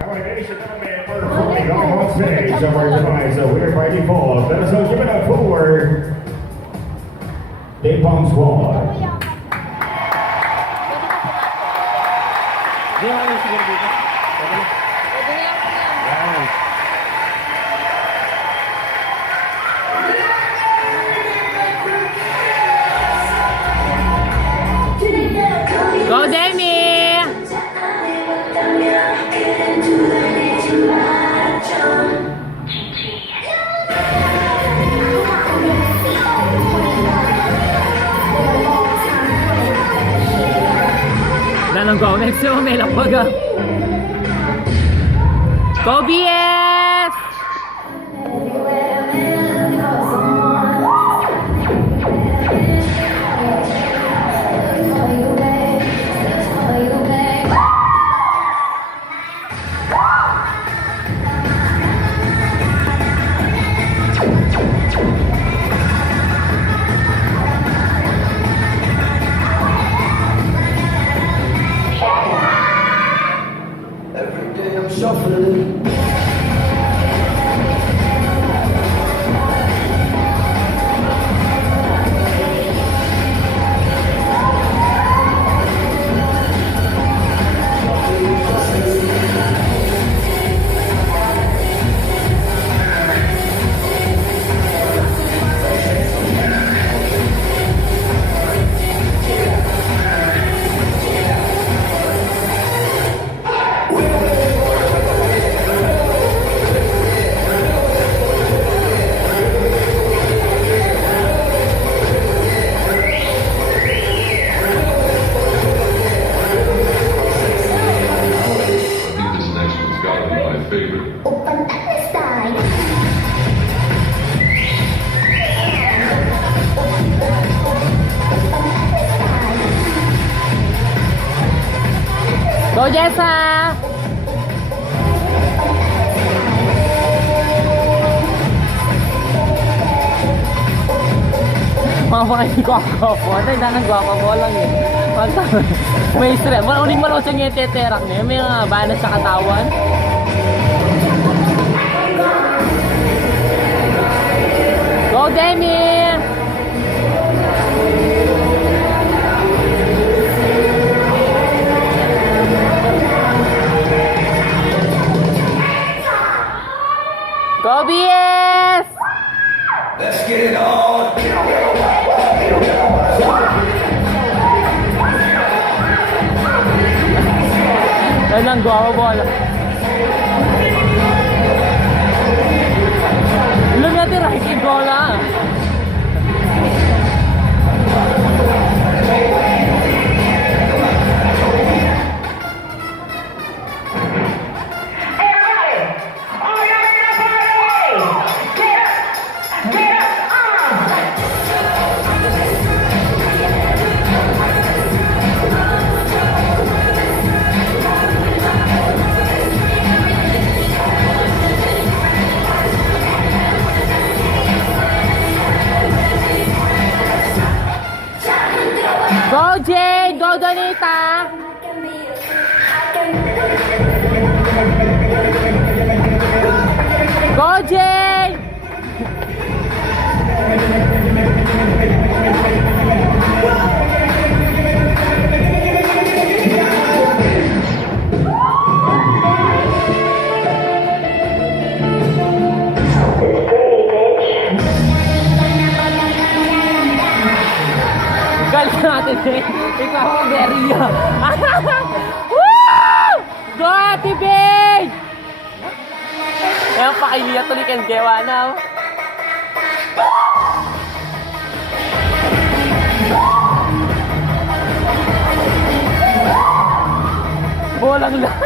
Alright, ladies and gentlemen, performing on stage over tonight's winner by default. Let us all give it up for Daypong Squad. Di namin siguro dito. Pwede na ako yan. Yan. Go, Demi! Danang go, next yung may lapag ah. Go, BS! Every day I'm shuffling. I think this next one's gotta be my favorite. Go, Jessa! Mamakin ko ako po. Ito yung danang guwapa mo lang eh. May stress. Uling mo lang sa nga teterak niya. May mga banas sa katawan. Go, Demi! Go, BS! Let's get it on. Yan ang guwapa bola. Alam natin, Raiki Gola. Go, Jane! Go, Donita! Go, Jane! Galing natin eh. Ikaw ang Beria. Woo! Go, Ate Babe! Ayan, pakiliya tuloy kang gewa na. Bolang lang.